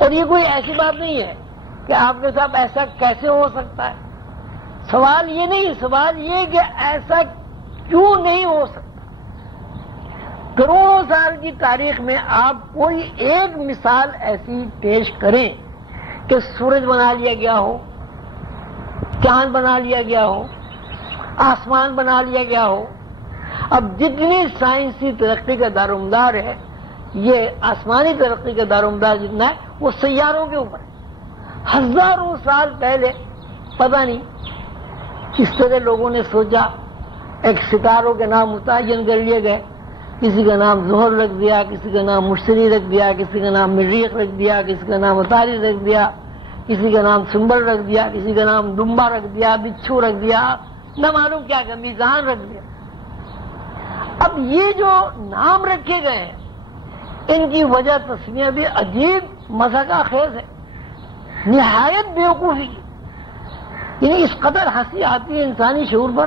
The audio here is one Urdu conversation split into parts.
اور یہ کوئی ایسی بات نہیں ہے کہ آپ کے ساتھ ایسا کیسے ہو سکتا ہے. سوال یہ نہیں، سوال یہ کہ ایسا کیوں نہیں ہو سکتا. کروڑوں سال کی تاریخ میں آپ کوئی ایک مثال ایسی پیش کریں کہ سورج بنا لیا گیا ہو، چاند بنا لیا گیا ہو، آسمان بنا لیا گیا ہو. اب جتنی سائنسی ترقی کا دارومدار ہے، یہ آسمانی ترقی کا دارومدار جتنا ہے وہ سیاروں کے اوپر ہے. ہزاروں سال پہلے پتہ نہیں کس طرح لوگوں نے سوچا، ایک ستاروں کے نام متعین کر لیے گئے. کسی کا نام زحل رکھ دیا، کسی کا نام مشتری رکھ دیا، کسی کا نام مریخ رکھ دیا، کسی کا نام عطارد رکھ دیا، کسی کا نام سنبل رکھ دیا، کسی کا نام دمبا رکھ دیا، بچھو رکھ دیا، نہ معلوم کیا کہ میزان رکھ دیا. اب یہ جو نام رکھے گئے ہیں ان کی وجہ تسمیہ بھی عجیب مذہقہ خیز ہے، نہایت بیوقوفی کی. یعنی اس قدر ہنسی آتی ہے انسانی شعور پر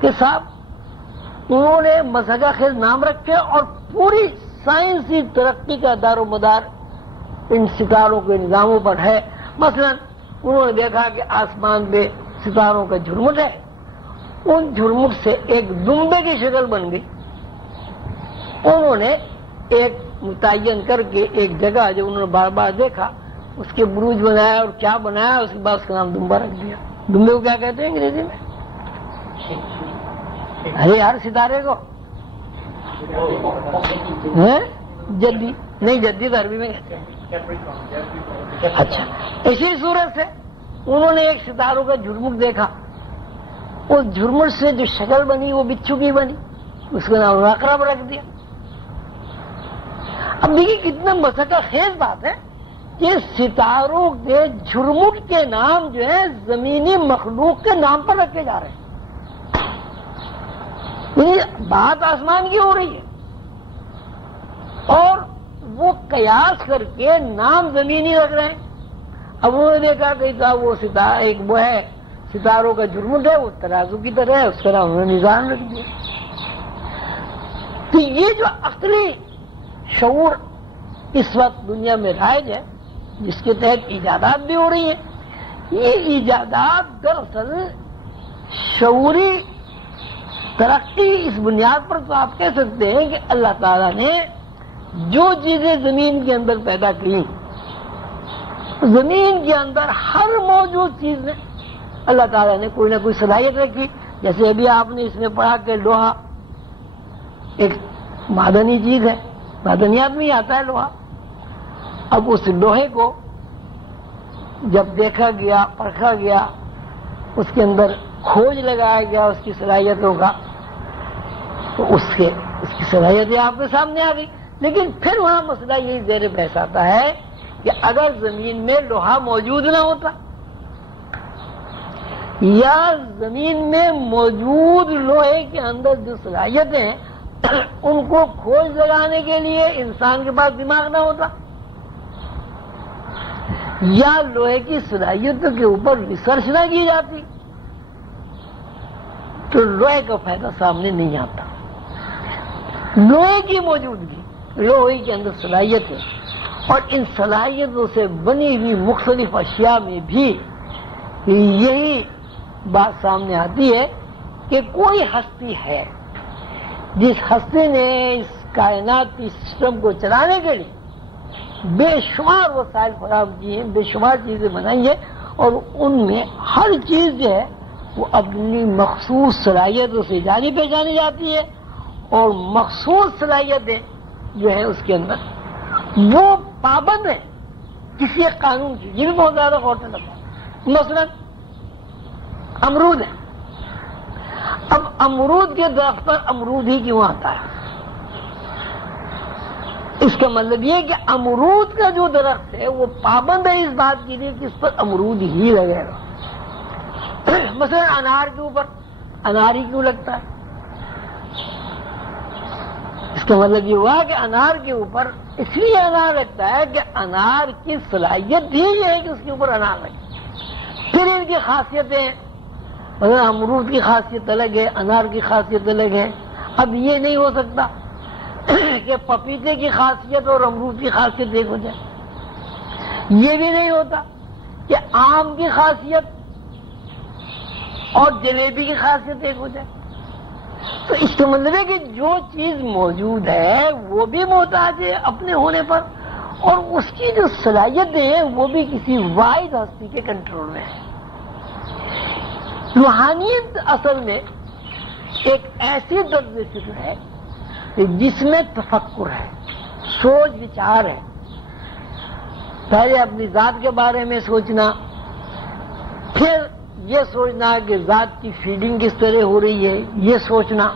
کہ صاحب انہوں نے مذہقہ خیز نام رکھے اور پوری سائنسی ترقی کا دار و مدار ان ستاروں کے نظاموں پر ہے. مثلا انہوں نے دیکھا کہ آسمان میں ستاروں کا جھرمٹ ہے، ان جھرمٹ سے ایک دمبے کی شکل بن گئی. انہوں نے ایک متعین کر کے ایک جگہ جو انہوں نے بار بار دیکھا اس کے بروج بنایا اور کیا بنایا، اس کے بعد اس کا نام دمبا رکھ دیا. دمبے کو کیا کہتے ہیں انگریزی میں؟ ارے یار ستارے کو جدی نہیں، جدی تو عربی میں کہتے ہیں. اچھا، اسی صورت سے انہوں نے ایک ستاروں کا جھرمٹ دیکھا، اس جھرمٹ سے جو شکل بنی وہ بچھو کی بنی، اس کا نام عقرب رکھ دیا. اب دیکھیے کتنا مذہقہ خیز بات ہے کہ ستاروں کے جھرمٹ کے نام جو ہے زمینی مخلوق کے نام پر رکھے جا رہے ہیں. یعنی بات آسمان کی ہو رہی ہے اور وہ قیاس کر کے نام زمینی رکھ رہے ہیں. اب انہوں نے دیکھا کہ وہ ستارہ ایک وہ ہے، ستاروں کا جھرمٹ ہے، وہ ترازو کی طرح ہے، اس طرح انہوں نے میزان رکھ دیا. تو یہ جو عقلی شعور اس وقت دنیا میں رائج ہے، جس کے تحت ایجادات بھی ہو رہی ہیں، یہ ایجادات دراصل شعوری ترقی اس بنیاد پر تو آپ کہہ سکتے ہیں کہ اللہ تعالیٰ نے جو چیزیں زمین کے اندر پیدا کی، زمین کے اندر ہر موجود چیز میں اللہ تعالیٰ نے کوئی نہ کوئی صلاحیت رکھی. جیسے ابھی آپ نے اس میں پڑھا کہ لوہا ایک معدنی چیز ہے، معدنیات میں ہی آتا ہے لوہا. اب اس لوہے کو جب دیکھا گیا، پرکھا گیا، اس کے اندر کھوج لگایا گیا اس کی صلاحیتوں کا، تو اس کی صلاحیتیں آپ کے سامنے آ گئی. لیکن پھر وہاں مسئلہ یہی زیر بحث آتا ہے کہ اگر زمین میں لوہا موجود نہ ہوتا یا زمین میں موجود لوہے کے اندر جو صلاحیتیں ہیں ان کو کھوج لگانے کے لیے انسان کے پاس دماغ نہ ہوتا، یا لوہے کی صلاحیتوں کے اوپر ریسرچ نہ کی جاتی، تو لوہے کا فائدہ سامنے نہیں آتا. لوہے کی موجودگی، لوہے کے اندر صلاحیت ہے، اور ان صلاحیتوں سے بنی ہوئی مختلف اشیاء میں بھی یہی بات سامنے آتی ہے کہ کوئی ہستی ہے جس ہستی نے اس کائناتی سسٹم کو چلانے کے لیے بے شمار وسائل فراہم کیے ہیں، بے شمار چیزیں بنائی ہیں، اور ان میں ہر چیز جو ہے وہ اپنی مخصوص صلاحیتوں سے جانی پہچانی جاتی ہے، اور مخصوص صلاحیتیں جو ہیں اس کے اندر وہ پابند ہے کسی ایک قانون کی. یہ بھی بہت زیادہ غور سے لگتا ہے. مثلا امرود ہے، اب امرود کے درخت پر امرود ہی کیوں آتا ہے؟ اس کا مطلب یہ کہ امرود کا جو درخت ہے وہ پابند ہے اس بات کے لیے کہ اس پر امرود ہی لگے گا. مثلا انار کے اوپر انار ہی کیوں لگتا ہے؟ اس کا مطلب یہ ہوا کہ انار کے اوپر اس لیے انار لگتا ہے کہ انار کی صلاحیت ہی یہ ہے کہ اس کے اوپر انار لگے. پھر ان کی خاصیتیں، مثلا امرود کی خاصیت الگ ہے، انار کی خاصیت الگ ہے. اب یہ نہیں ہو سکتا کہ پپیتے کی خاصیت اور امرود کی خاصیت ایک ہو جائے. یہ بھی نہیں ہوتا کہ آم کی خاصیت اور جلیبی کی خاصیت ایک ہو جائے. تو اس کا مطلب ہے کہ جو چیز موجود ہے وہ بھی محتاج ہے اپنے ہونے پر، اور اس کی جو صلاحیتیں ہیں وہ بھی کسی واحد ہستی کے کنٹرول میں ہے. روحانیت اصل میں ایک ایسی طرز فکر ہے کہ جس میں تفکر ہے، سوچ وچار ہے. پہلے اپنی ذات کے بارے میں سوچنا، پھر یہ سوچنا کہ ذات کی فیڈنگ کس طرح ہو رہی ہے، یہ سوچنا،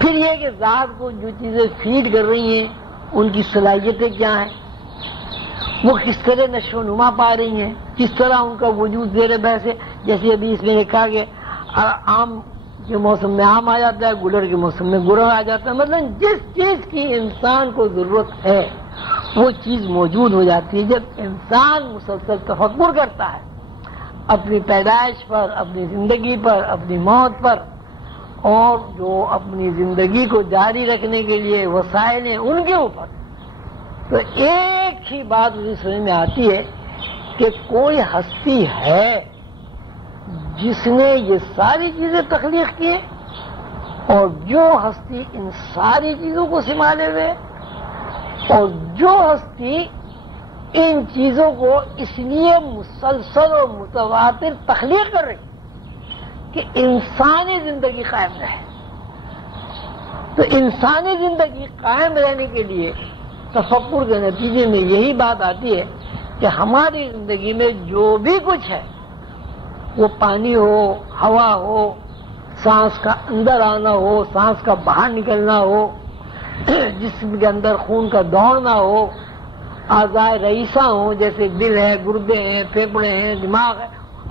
پھر یہ کہ ذات کو جو چیزیں فیڈ کر رہی ہیں ان کی صلاحیتیں کیا ہیں، وہ کس طرح نشو و نما پا رہی ہیں، کس طرح ان کا وجود زیر بحث ہے. جیسے ابھی اس میں لکھا کہ آم کے موسم میں آم آ جاتا ہے، گلر کے موسم میں گلر آ جاتا ہے. مطلب جس چیز کی انسان کو ضرورت ہے وہ چیز موجود ہو جاتی ہے جب انسان مسلسل تفکر کرتا ہے اپنی پیدائش پر، اپنی زندگی پر، اپنی موت پر، اور جو اپنی زندگی کو جاری رکھنے کے لیے وسائل ہیں ان کے اوپر. تو ایک ہی بات مجھے سمجھ میں آتی ہے کہ کوئی ہستی ہے جس نے یہ ساری چیزیں تخلیق کی، اور جو ہستی ان ساری چیزوں کو سنبھالے ہوئے، اور جو ہستی ان چیزوں کو اس لیے مسلسل اور متواتر تخلیق کر رہی کہ انسانی زندگی قائم رہے. تو انسانی زندگی قائم رہنے کے لیے تفکر کے نتیجے میں یہی بات آتی ہے کہ ہماری زندگی میں جو بھی کچھ ہے، وہ پانی ہو، ہوا ہو، سانس کا اندر آنا ہو، سانس کا باہر نکلنا ہو، جسم کے اندر خون کا دوڑنا ہو، اعضاء رئیسہ ہوں جیسے دل ہے، گردے ہیں، پھیپھڑے ہیں، دماغ ہے،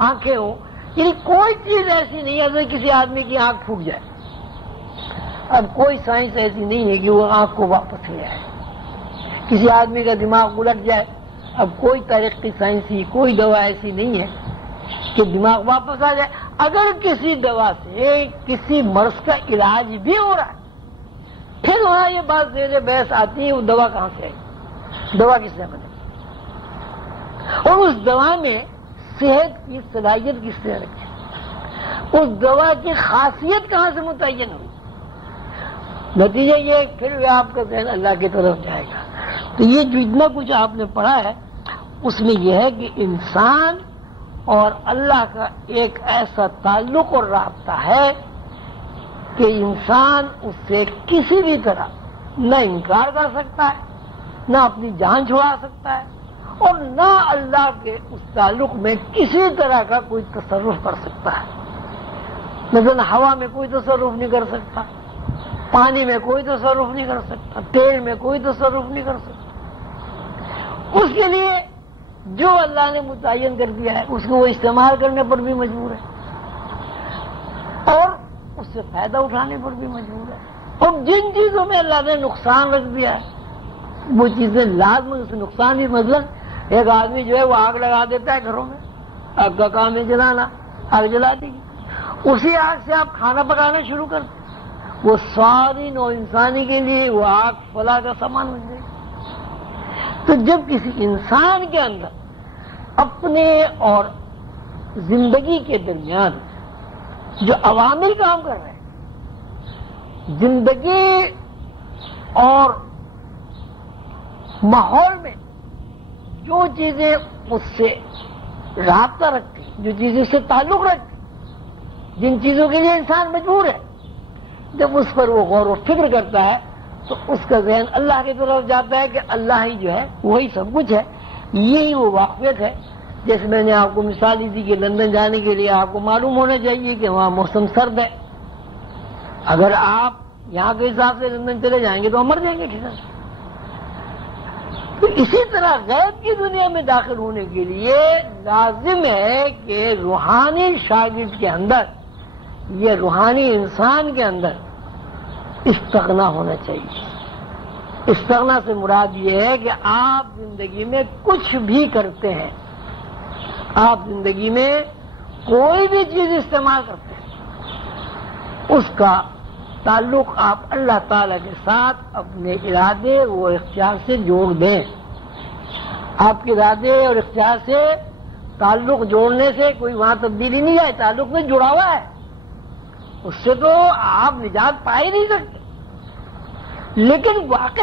آنکھیں ہوں، یعنی کوئی چیز ایسی نہیں ہے جیسے کسی آدمی کی آنکھ پھوٹ جائے. اب کوئی سائنس ایسی نہیں ہے کہ وہ آنکھ کو واپس لے آئے. کسی آدمی کا دماغ الٹ جائے، اب کوئی ترقی سائنسی، کوئی دوا ایسی نہیں ہے کہ دماغ واپس آ جائے. اگر کسی دوا سے کسی مرض کا علاج بھی ہو رہا ہے، پھر وہاں یہ بات زیر بحث آتی ہے وہ دوا کہاں سے آئی، دوا کس نے بنے، اور اس دوا میں صحت کی صلاحیت کس نے رکھی، اس دوا کی خاصیت کہاں سے متعین ہوئی. نتیجہ یہ پھر آپ کا ذہن اللہ کی طرف جائے گا. تو یہ جو اتنا کچھ آپ نے پڑھا ہے اس میں یہ ہے کہ انسان اور اللہ کا ایک ایسا تعلق اور رابطہ ہے کہ انسان اس سے کسی بھی طرح نہ انکار کر سکتا ہے، نہ اپنی جان چھڑا سکتا ہے، اور نہ اللہ کے اس تعلق میں کسی طرح کا کوئی تصرف کر سکتا ہے. مثلا ہوا میں کوئی تصرف نہیں کر سکتا، پانی میں کوئی تصرف نہیں کر سکتا، تیل میں کوئی تصرف نہیں کر سکتا. اس کے لیے جو اللہ نے متعین کر دیا ہے اس کو وہ استعمال کرنے پر بھی مجبور ہے، اور اس سے فائدہ اٹھانے پر بھی مجبور ہے. اور جن چیزوں میں اللہ نے نقصان رکھ دیا ہے وہ چیزیں لازم اس نقصان بھی. مثلا ایک آدمی جو ہے وہ آگ لگا دیتا ہے گھروں میں، آگ کا کام ہے جلانا، آگ جلا دی، اسی آگ سے آپ کھانا پکانا شروع کر دیں، وہ ساری نو انسانی کے لیے وہ آگ فلاح کا سامان بن جائے. تو جب کسی انسان کے اندر اپنے اور زندگی کے درمیان جو عوامل کام کر رہے ہیں، زندگی اور ماحول میں جو چیزیں اس سے رابطہ رکھتی، جو چیزیں اس سے تعلق رکھتی، جن چیزوں کے لیے انسان مجبور ہے، جب اس پر وہ غور و فکر کرتا ہے تو اس کا ذہن اللہ کی طرف جاتا ہے کہ اللہ ہی جو ہے وہی سب کچھ ہے. یہی وہ واقعیت ہے. جیسے میں نے آپ کو مثال دی تھی کہ لندن جانے کے لیے آپ کو معلوم ہونا چاہیے کہ وہاں موسم سرد ہے. اگر آپ یہاں کے حساب سے لندن چلے جائیں گے تو ہم مر جائیں گے ٹھیک. تو اسی طرح غیب کی دنیا میں داخل ہونے کے لیے لازم ہے کہ روحانی شاگرد کے اندر، یہ روحانی انسان کے اندر استغنا ہونا چاہیے. استغنا سے مراد یہ ہے کہ آپ زندگی میں کچھ بھی کرتے ہیں، آپ زندگی میں کوئی بھی چیز استعمال کرتے ہیں، اس کا تعلق آپ اللہ تعالی کے ساتھ اپنے ارادے و اختیار سے جوڑ دیں. آپ کے ارادے اور اختیار سے تعلق جوڑنے سے کوئی وہاں تبدیلی نہیں ہے، تعلق میں جڑا ہوا ہے، اس سے تو آپ نجات پا ہی نہیں سکتے۔ لیکن واقع